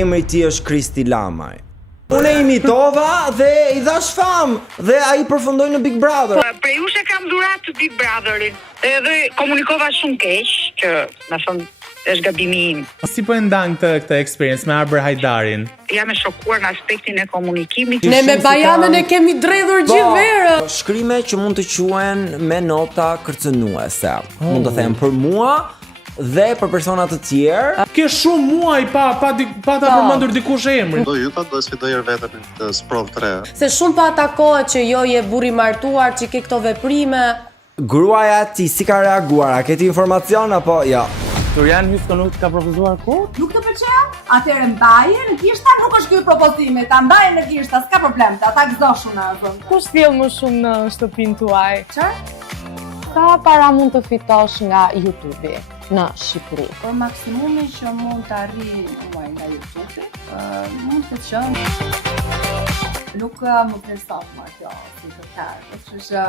emri ti është Kristi Lamaj. Unë e imitova dhe i dhash fam dhe ai përfundoi në Big Brother. Prej ush e kam dhurat të Big Brotherin. Edhe komunikova shumë keq, që na thon është gabimi im. Si po e ndan këtë experience me Arber Hajdarin? Jam e shokuar në aspektin e komunikimit. Ne me Bajanën e kemi dredhur gjithë verë. Shkrime që mund të quhen me nota kërcënuese. Mund të them për mua dhe për persona të tjerë. Ke shumë muaj pa ta përmendur dikush emrin. Do ju do sfidoj vetëm të sprov të re. Se shumë pa atakohet që jo je burri martuar, që ke këto veprime. Gruaja ti si ka reaguar? A ke ti informacion apo jo? Dorian Hyskonu ka propozuar kot? Nuk të pëlqeu? Atëherë mbaje në kishta, nuk është ky propozimi, ta mbaje në kishta, s'ka problem, ata gëzoshu në azon. Kush sjell më shumë në shtëpinë tuaj? Çfarë? Sa para mund të fitosh nga YouTube-i në Shqipëri? Për maksimumin që mund të arrijë muaj nga YouTube-i, mund të qenë nuk më pëlqen më kjo si të tarë, kështu që